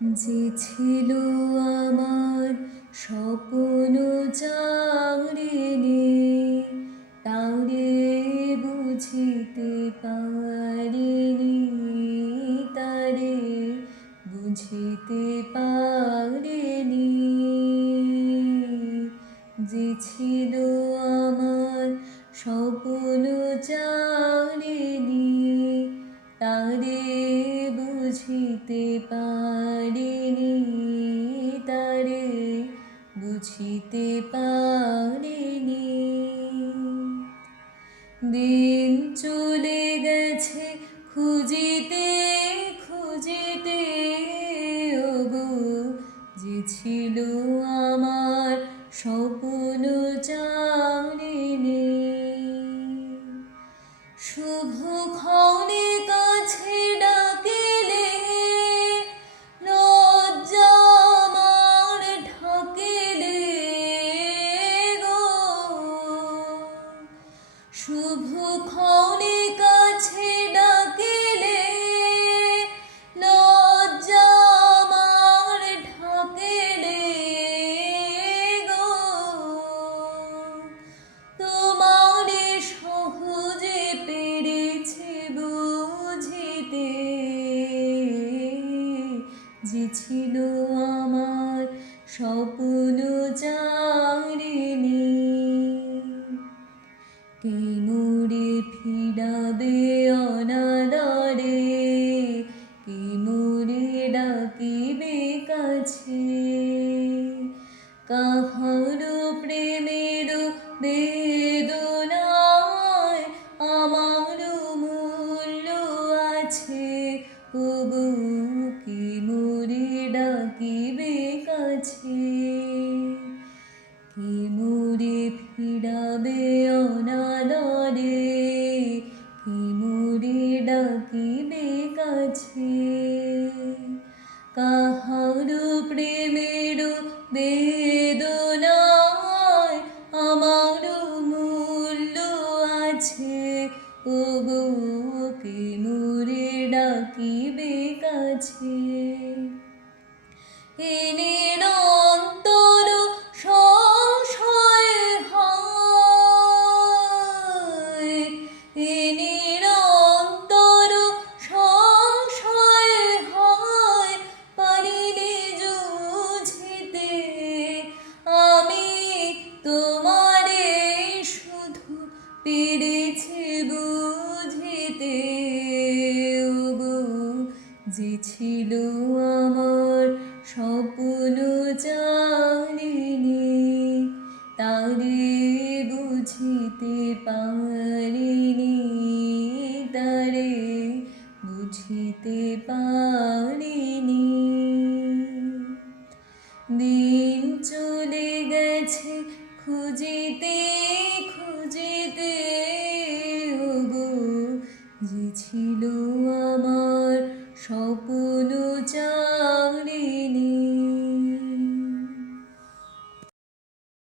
যে ছিল আমার স্বপ্ন চারিণী, তারে বুঝিতে পারিনি, তারে বুঝিতে পারিনি। যে ছিল আমার স্বপ্ন চারিণী, তারে বুঝিতে পারিনি, তারে বুঝিতে পারিনি। দিন চলে গেছে খুঁজিতে খুঁজিতে, ওগো যে ছিল আমার স্বপ্ন চারিণী। শুভক্ষণে কাছে ডাকিলে লজ্জা আমার ঢাকিলে গো। শুভক্ষণে কাছে ডাকিলে লজ্জা আমার ঢাকিলে গো। তোমারে সহজে পেরেছি বুঝিতে, যে ছিল আমার স্বপ্ন চারিণী। কে মোরে ফিরাবে অনাদরে, কে মোরে ডাকিবে কাছে। কাহার প্রেমের বেদনায় আমার মূল্য আছে, ওগো কে মোরে ডাকিবে কাছে। কে মোরে ফিরাবে অনাদরে, কে মোরে ডাকিবে কাছে। কাহার প্রেমের বেদনায় আমার মূল্য আছে, ওগো কে মোরে ডাকিবে কাছে। এ নিরন্তর সংশয় হয়, এ নিরন্তর সংশয় হয়, পারিনি জুঝিতে আমি তোমারে শুধু পেরেছি বুঝিতে, ওগো যে ছিল আমার স্বপ্ন চারিণী, তারে বুঝিতে পারিনি, তারে বুঝিতে পারিনি। দিন চলে গেছে খুঁজিতে খুঁজিতে, ওগো যে ছিল আমার স্বপ্ন চারিণী।